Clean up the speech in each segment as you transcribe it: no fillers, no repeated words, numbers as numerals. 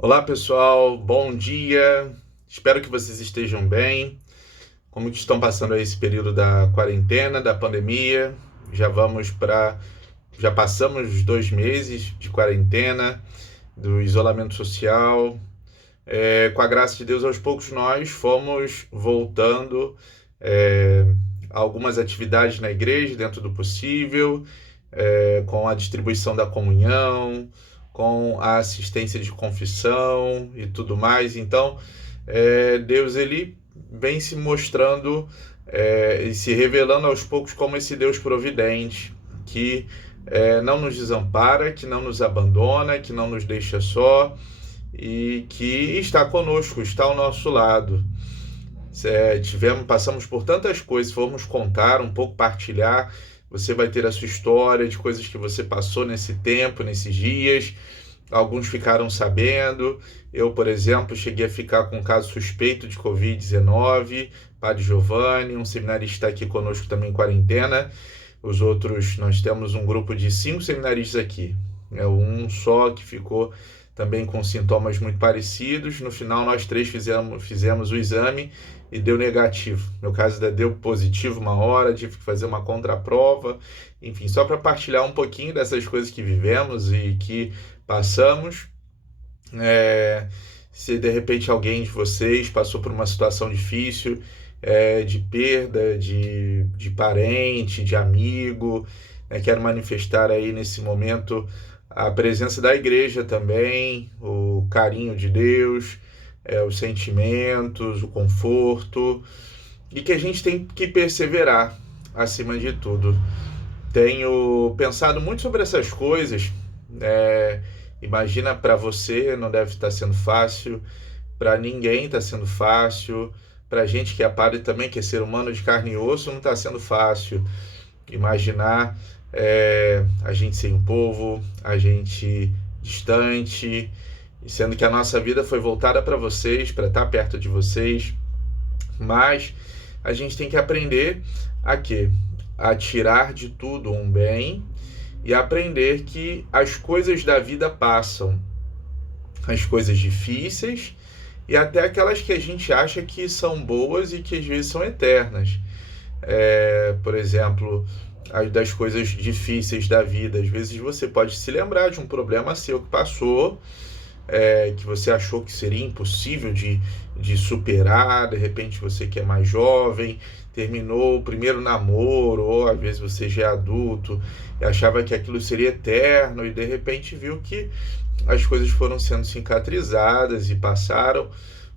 Olá pessoal, bom dia. Espero que vocês estejam bem. Como que estão passando aí esse período da quarentena, da pandemia? Já passamos os 2 meses de quarentena, do isolamento social. Com a graça de Deus, aos poucos nós fomos voltando é, a algumas atividades na igreja dentro do possível, com a distribuição da comunhão, com a assistência de confissão e tudo mais. Então, Deus ele vem se mostrando e se revelando aos poucos como esse Deus providente, que não nos desampara, que não nos abandona, que não nos deixa só e que está conosco, está ao nosso lado. Passamos por tantas coisas, vamos contar um pouco, partilhar. Você vai ter a sua história de coisas que você passou nesse tempo, nesses dias. Alguns ficaram sabendo. Eu, por exemplo, cheguei a ficar com um caso suspeito de Covid-19. Padre Giovanni, um seminarista aqui conosco também em quarentena. Os outros, nós temos um grupo de 5 seminaristas aqui. Um só que ficou também com sintomas muito parecidos. No final, nós 3 fizemos o exame e deu negativo. No meu caso, ainda deu positivo uma hora, tive que fazer uma contraprova. Enfim, só para partilhar um pouquinho dessas coisas que vivemos e que passamos. Se de repente alguém de vocês passou por uma situação difícil, de perda de parente, de amigo, quero manifestar aí nesse momento a presença da igreja também, o carinho de Deus, os sentimentos, o conforto, e que a gente tem que perseverar acima de tudo. Tenho pensado muito sobre essas coisas. Imagina, para você não deve estar sendo fácil, para ninguém está sendo fácil, para a gente que é padre também, que é ser humano de carne e osso, não está sendo fácil. Imaginar a gente sem um povo, a gente distante, sendo que a nossa vida foi voltada para vocês, para estar perto de vocês, mas a gente tem que aprender a quê? A tirar de tudo um bem e aprender que as coisas da vida passam, as coisas difíceis e até aquelas que a gente acha que são boas e que às vezes são eternas. Por exemplo, das coisas difíceis da vida. Às vezes você pode se lembrar de um problema seu que passou, que você achou que seria impossível de superar. De repente você que é mais jovem, terminou o primeiro namoro, ou às vezes você já é adulto e achava que aquilo seria eterno e de repente viu que as coisas foram sendo cicatrizadas e passaram.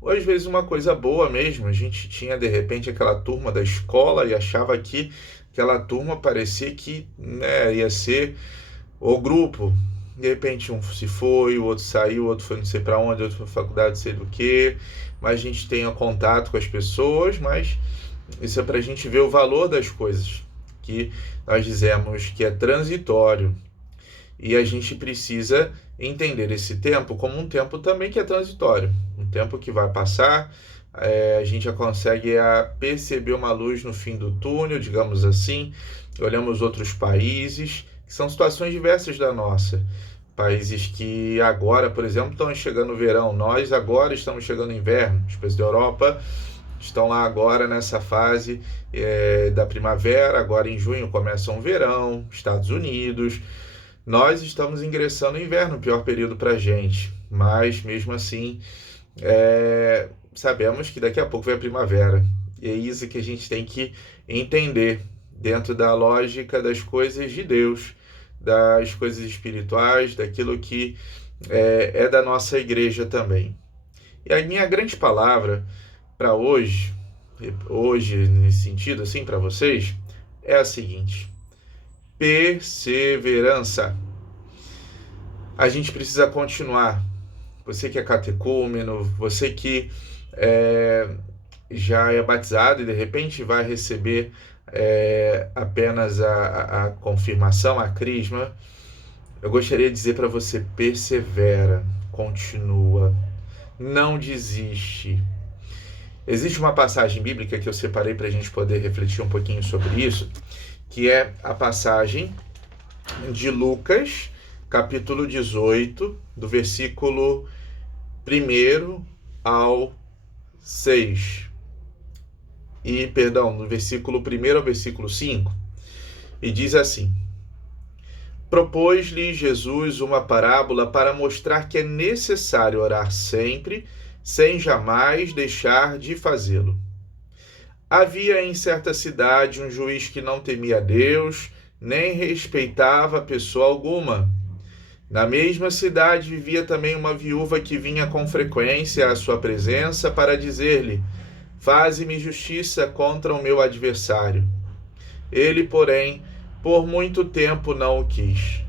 Ou às vezes uma coisa boa mesmo, a gente tinha de repente aquela turma da escola e achava que aquela turma parecia que ia ser o grupo. De repente um se foi, o outro saiu, o outro foi não sei para onde, o outro foi para faculdade, não sei do que, mas a gente tem contato com as pessoas, mas isso é para a gente ver o valor das coisas, que nós dizemos que é transitório. E a gente precisa entender esse tempo como um tempo também que é transitório, um tempo que vai passar. A gente já consegue perceber uma luz no fim do túnel, digamos assim. Olhamos outros países, que são situações diversas da nossa. Países que agora, por exemplo, estão chegando o verão. Nós agora estamos chegando o inverno. Os países da Europa estão lá agora nessa fase da primavera. Agora em junho começa o verão. Estados Unidos. Nós estamos ingressando no inverno, o pior período para a gente. Mas, mesmo assim, sabemos que daqui a pouco vem a primavera. E é isso que a gente tem que entender dentro da lógica das coisas de Deus, das coisas espirituais, daquilo que é da nossa igreja também. E a minha grande palavra para hoje, nesse sentido, assim, para vocês, é a seguinte: perseverança. A gente precisa continuar. Você que é catecúmeno, você que já é batizado e de repente vai receber apenas a confirmação, a crisma, eu gostaria de dizer para você: persevera, continua, não desiste. Existe uma passagem bíblica que eu separei para a gente poder refletir um pouquinho sobre isso, que é a passagem de Lucas, capítulo 18, do versículo 1 ao 6. Do versículo 1 ao versículo 5. E diz assim: propôs-lhe Jesus uma parábola para mostrar que é necessário orar sempre, sem jamais deixar de fazê-lo. Havia em certa cidade um juiz que não temia Deus, nem respeitava pessoa alguma. Na mesma cidade vivia também uma viúva que vinha com frequência à sua presença para dizer-lhe: faze-me justiça contra o meu adversário. Ele, porém, por muito tempo não o quis.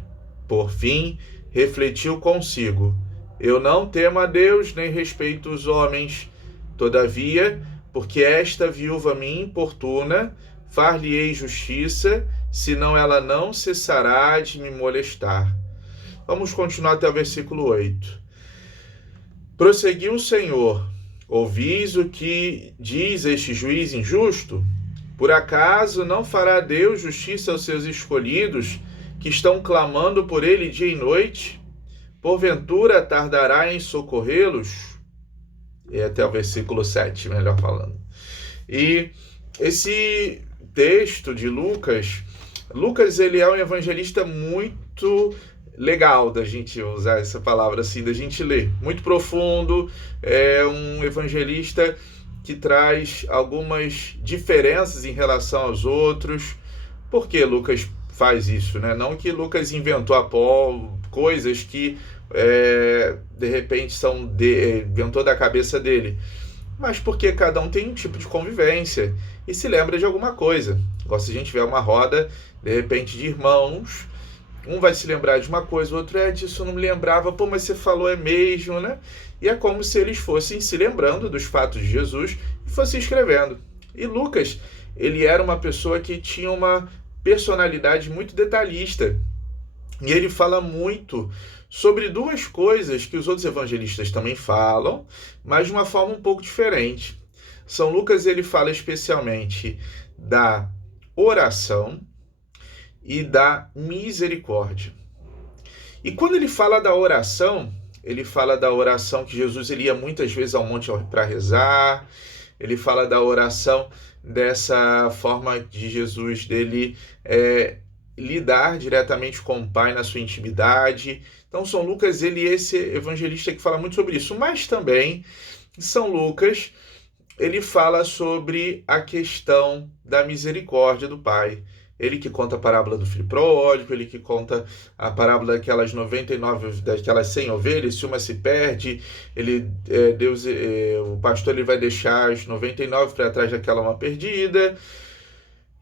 Por fim, refletiu consigo: eu não temo a Deus, nem respeito os homens. Todavia, porque esta viúva me importuna, far-lhe-ei justiça, senão ela não cessará de me molestar. Vamos continuar até o versículo 8. Prosseguiu o Senhor: ouvis o que diz este juiz injusto? Por acaso não fará Deus justiça aos seus escolhidos, que estão clamando por ele dia e noite? Porventura tardará em socorrê-los? E até o versículo 7, melhor falando. E esse texto de Lucas, ele é um evangelista muito legal da gente usar essa palavra assim, da gente ler. Muito profundo, é um evangelista que traz algumas diferenças em relação aos outros. Por que Lucas faz isso, né? Não que Lucas inventou coisas que de repente inventou da cabeça dele, mas porque cada um tem um tipo de convivência e se lembra de alguma coisa. Igual se a gente tiver uma roda, de repente, de irmãos, um vai se lembrar de uma coisa, o outro disso eu não me lembrava, mas você falou mesmo, né? E é como se eles fossem se lembrando dos fatos de Jesus e fossem escrevendo. E Lucas, ele era uma pessoa que tinha uma personalidade muito detalhista. E ele fala muito sobre duas coisas que os outros evangelistas também falam, mas de uma forma um pouco diferente. São Lucas, ele fala especialmente da oração e da misericórdia. E quando ele fala da oração, ele fala da oração que Jesus ele ia muitas vezes ao monte para rezar, ele fala da oração dessa forma de Jesus dele lidar diretamente com o Pai na sua intimidade. Então, São Lucas, ele é esse evangelista que fala muito sobre isso. Mas também, São Lucas, ele fala sobre a questão da misericórdia do Pai. Ele que conta a parábola do filho pródigo, ele que conta a parábola daquelas 99, daquelas 100 ovelhas, se uma se perde, o pastor ele vai deixar as 99 para trás daquela uma perdida.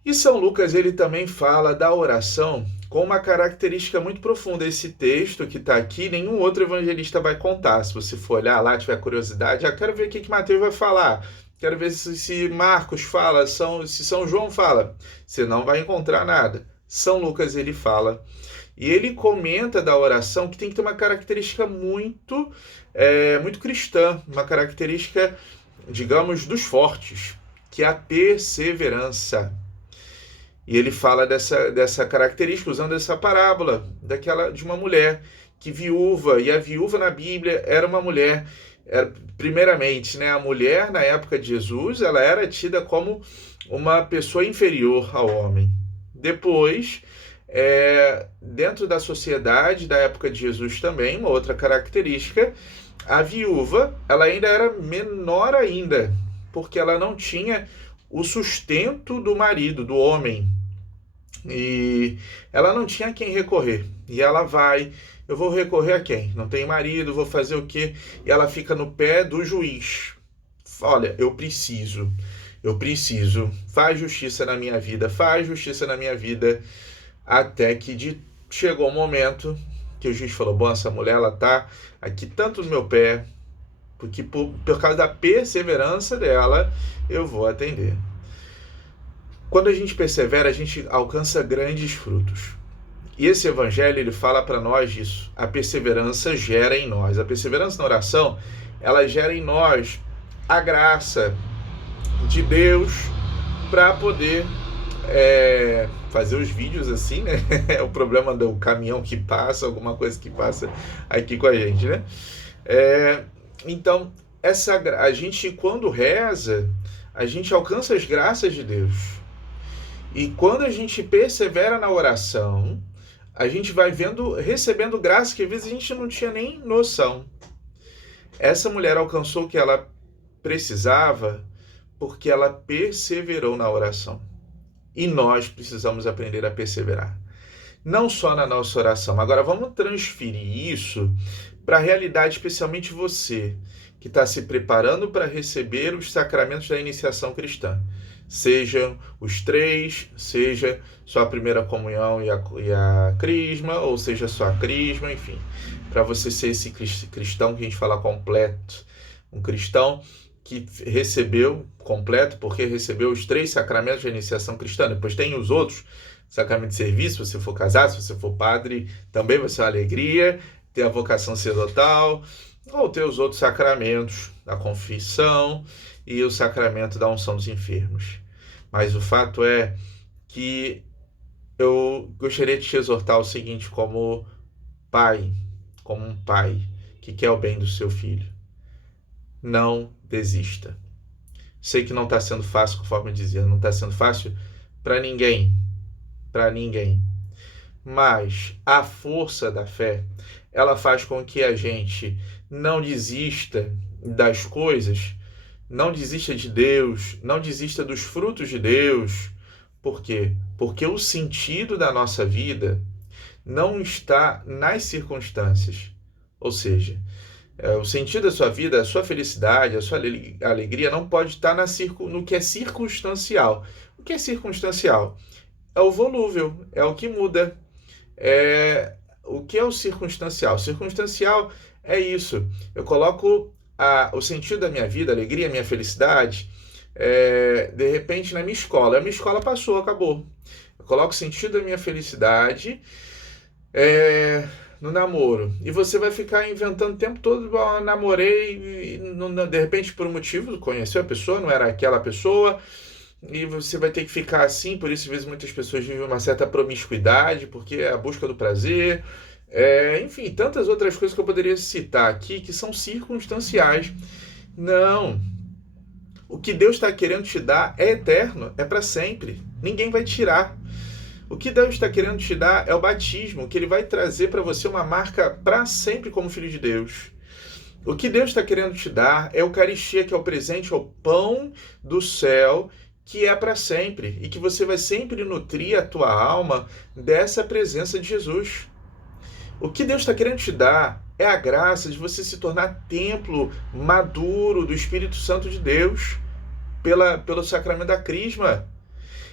E São Lucas, ele também fala da oração com uma característica muito profunda. Esse texto que está aqui, nenhum outro evangelista vai contar. Se você for olhar lá, tiver curiosidade, quero ver o que Mateus vai falar. Quero ver se Marcos fala, se São João fala. Você não vai encontrar nada. São Lucas, ele fala. E ele comenta da oração que tem que ter uma característica muito cristã, uma característica, digamos, dos fortes, que é a perseverança. E ele fala dessa característica usando essa parábola de uma mulher que viúva, e a viúva na Bíblia era uma mulher, primeiramente, né, a mulher na época de Jesus, ela era tida como uma pessoa inferior ao homem. Depois, dentro da sociedade da época de Jesus também, uma outra característica, a viúva, ela ainda era menor ainda, porque ela não tinha o sustento do marido, do homem. E ela não tinha a quem recorrer. E ela eu vou recorrer a quem? Não tenho marido, vou fazer o quê? E ela fica no pé do juiz. Olha, eu preciso, faz justiça na minha vida, até que chegou o momento que o juiz falou: bom, essa mulher, ela tá aqui tanto no meu pé, porque por causa da perseverança dela, eu vou atender. Quando a gente persevera, a gente alcança grandes frutos. E esse evangelho, ele fala para nós disso. A perseverança gera em nós. A perseverança na oração, ela gera em nós a graça de Deus para poder fazer os vídeos assim, né? É o problema do caminhão que passa, alguma coisa que passa aqui com a gente, né? Então, a gente, quando reza, a gente alcança as graças de Deus. E quando a gente persevera na oração, a gente vai recebendo graças que às vezes a gente não tinha nem noção. Essa mulher alcançou o que ela precisava porque ela perseverou na oração. E nós precisamos aprender a perseverar. Não só na nossa oração. Agora vamos transferir isso para a realidade, especialmente você, que está se preparando para receber os sacramentos da iniciação cristã. Sejam os 3, seja só a primeira comunhão e a crisma, ou seja só a crisma, enfim. Para você ser esse cristão que a gente fala completo. Um cristão que recebeu completo, porque recebeu os 3 sacramentos da iniciação cristã. Depois tem os outros, sacramento de serviço, se você for casado, se você for padre, também vai ser uma alegria, ter a vocação sacerdotal, ou ter os outros sacramentos, da confissão e o sacramento da unção dos enfermos. Mas o fato é que eu gostaria de te exortar o seguinte, como um pai que quer o bem do seu filho. Não desista. Sei que não está sendo fácil, conforme eu dizia, não está sendo fácil para ninguém, mas a força da fé, ela faz com que a gente não desista das coisas, não desista de Deus, não desista dos frutos de Deus. Por quê? Porque o sentido da nossa vida não está nas circunstâncias. Ou seja, o sentido da sua vida, a sua felicidade, a sua alegria não pode estar no que é circunstancial. O que é circunstancial? É o volúvel, é o que muda. O que é o circunstancial? O circunstancial é isso. Eu coloco o sentido da minha vida, a alegria, a minha felicidade, de repente na minha escola. A minha escola passou, acabou. Eu coloco o sentido da minha felicidade no namoro. E você vai ficar inventando o tempo todo, namorei, e de repente por um motivo, conheceu a pessoa, não era aquela pessoa, e você vai ter que ficar assim. Por isso, às vezes, muitas pessoas vivem uma certa promiscuidade, porque é a busca do prazer, enfim, tantas outras coisas que eu poderia citar aqui, que são circunstanciais. Não, o que Deus está querendo te dar é eterno, é para sempre, ninguém vai tirar. O que Deus está querendo te dar é o batismo, que Ele vai trazer para você uma marca para sempre como filho de Deus. O que Deus está querendo te dar é a Eucaristia, que é o presente, é o pão do céu, que é para sempre, e que você vai sempre nutrir a tua alma dessa presença de Jesus. O que Deus está querendo te dar é a graça de você se tornar templo maduro do Espírito Santo de Deus, pelo sacramento da crisma.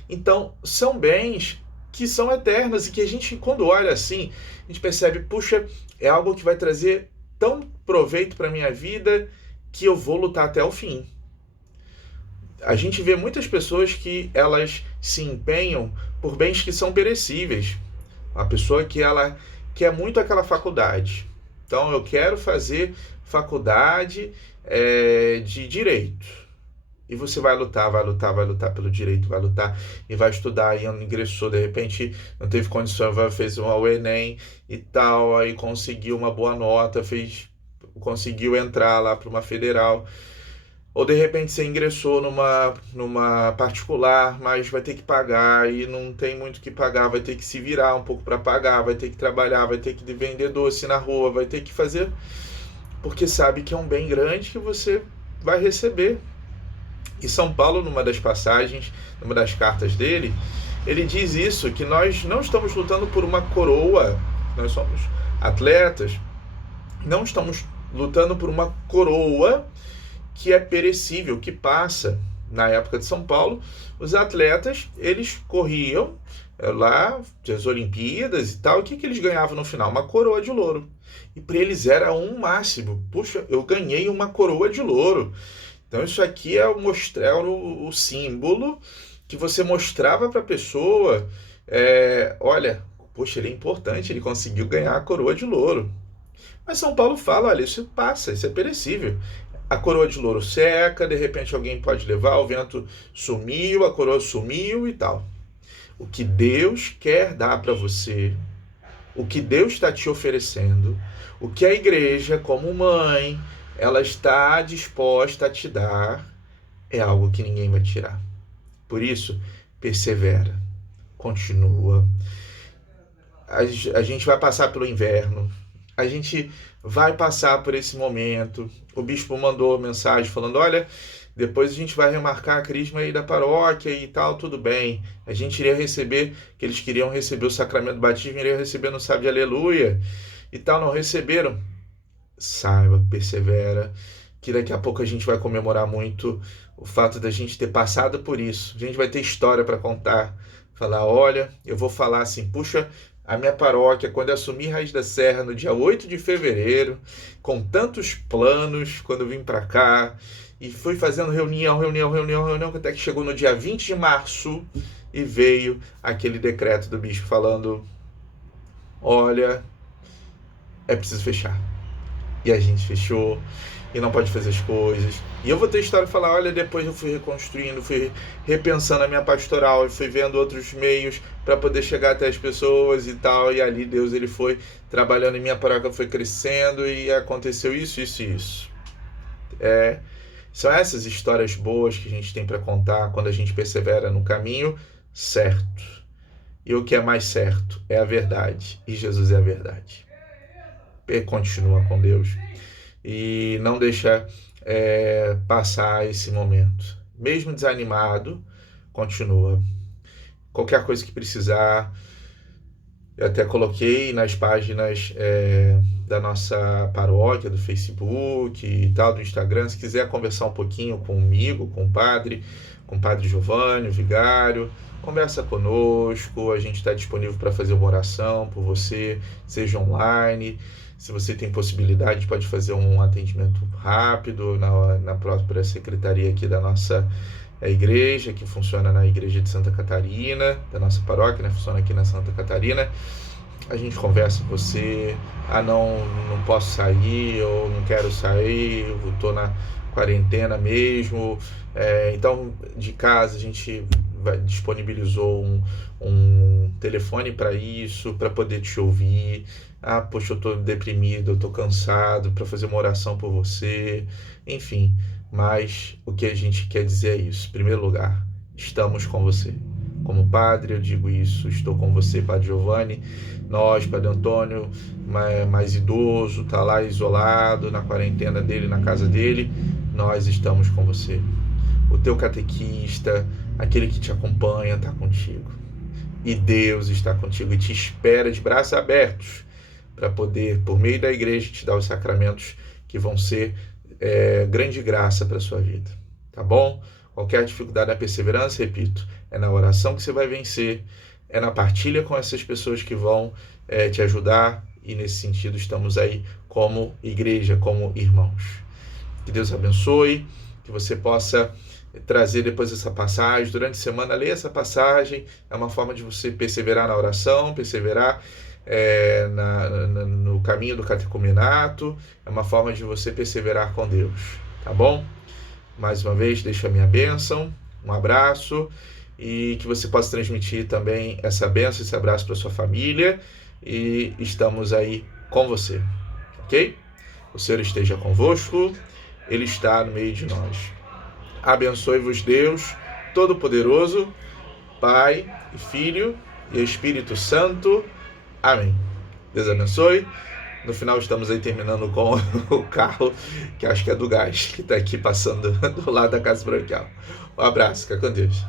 Então, são bens que são eternos e que a gente, quando olha assim, a gente percebe, puxa, é algo que vai trazer tão proveito para a minha vida que eu vou lutar até o fim. A gente vê muitas pessoas que elas se empenham por bens que são perecíveis. A pessoa que ela quer muito aquela faculdade. Então, eu quero fazer faculdade de Direito. E você vai lutar pelo direito, vai lutar e vai estudar, e ingressou, de repente não teve condição, fez o Enem e tal, aí conseguiu uma boa nota, conseguiu entrar lá para uma federal. Ou de repente você ingressou numa particular, mas vai ter que pagar e não tem muito o que pagar, vai ter que se virar um pouco para pagar, vai ter que trabalhar, vai ter que vender doce na rua, vai ter que fazer, porque sabe que é um bem grande que você vai receber. E São Paulo, numa das passagens, numa das cartas dele, ele diz isso, que nós não estamos lutando por uma coroa, nós somos atletas, não estamos lutando por uma coroa que é perecível, que passa. Na época de São Paulo, os atletas, eles corriam lá, as Olimpíadas e tal, e o que eles ganhavam no final? Uma coroa de louro. E para eles era um máximo. Puxa, eu ganhei uma coroa de louro. Então isso aqui é o símbolo que você mostrava para a pessoa, olha, poxa, ele é importante, ele conseguiu ganhar a coroa de louro. Mas São Paulo fala, olha, isso passa, isso é perecível. A coroa de louro seca, de repente alguém pode levar, o vento sumiu, a coroa sumiu e tal. O que Deus quer dar para você, o que Deus está te oferecendo, o que a igreja, como mãe, ela está disposta a te dar é algo que ninguém vai tirar. Por isso, persevera, continua. A gente vai passar pelo inverno, a gente vai passar por esse momento. O bispo mandou mensagem falando: olha, depois a gente vai remarcar a crisma aí da paróquia e tal, tudo bem. A gente iria receber, que eles queriam receber o sacramento do batismo, iria receber no sábado de aleluia e tal, não receberam. Saiba, persevera, que daqui a pouco a gente vai comemorar muito o fato da gente ter passado por isso. A gente vai ter história para contar. Falar: olha, eu vou falar assim, puxa, a minha paróquia, quando eu assumi Raiz da Serra no dia 8 de fevereiro, com tantos planos, quando eu vim para cá, e fui fazendo reunião, até que chegou no dia 20 de março e veio aquele decreto do bispo falando: olha, é preciso fechar. E a gente fechou, e não pode fazer as coisas. E eu vou ter história para falar: olha, depois eu fui reconstruindo, fui repensando a minha pastoral, e fui vendo outros meios para poder chegar até as pessoas e tal, e ali Deus ele foi trabalhando, e minha paróquia foi crescendo, e aconteceu isso. São essas histórias boas que a gente tem para contar quando a gente persevera no caminho certo. E o que é mais certo é a verdade, e Jesus é a verdade. Continua com Deus e não deixa passar esse momento. Mesmo desanimado, continua. Qualquer coisa que precisar, eu até coloquei nas páginas da nossa paróquia, do Facebook e tal, do Instagram. Se quiser conversar um pouquinho comigo, com o padre Giovanni, o vigário, conversa conosco. A gente está disponível para fazer uma oração por você, seja online. Se você tem possibilidade, pode fazer um atendimento rápido na própria secretaria aqui da nossa igreja, que funciona na igreja de Santa Catarina, da nossa paróquia, né? Funciona aqui na Santa Catarina. A gente conversa com você: não posso sair, ou não quero sair, eu estou na quarentena mesmo. Então, de casa, a gente disponibilizou um telefone para isso, para poder te ouvir. Poxa, eu estou deprimido, eu estou cansado, para fazer uma oração por você. Enfim, mas o que a gente quer dizer é isso. Em primeiro lugar, estamos com você. Como padre, eu digo isso: estou com você, Padre Giovanni. Nós, Padre Antônio, mais idoso, está lá isolado, na quarentena dele, na casa dele. Nós estamos com você. O teu catequista, aquele que te acompanha, está contigo. E Deus está contigo e te espera de braços abertos para poder, por meio da igreja, te dar os sacramentos que vão ser grande graça para a sua vida. Tá bom? Qualquer dificuldade da perseverança, repito, é na oração que você vai vencer, é na partilha com essas pessoas que vão te ajudar, e nesse sentido estamos aí como igreja, como irmãos. Que Deus abençoe, que você possa trazer depois essa passagem, durante a semana, ler essa passagem. É uma forma de você perseverar na oração, perseverar no caminho do catecumenato, é uma forma de você perseverar com Deus, tá bom? Mais uma vez, deixo a minha bênção, um abraço, e que você possa transmitir também essa bênção, esse abraço para sua família, e estamos aí com você, ok? O Senhor esteja convosco, Ele está no meio de nós. Abençoe-vos Deus Todo-Poderoso, Pai e Filho e Espírito Santo. Amém. Deus abençoe. No final estamos aí terminando com o carro, que acho que é do gás, que está aqui passando do lado da Casa Branquial. Um abraço, fica com Deus.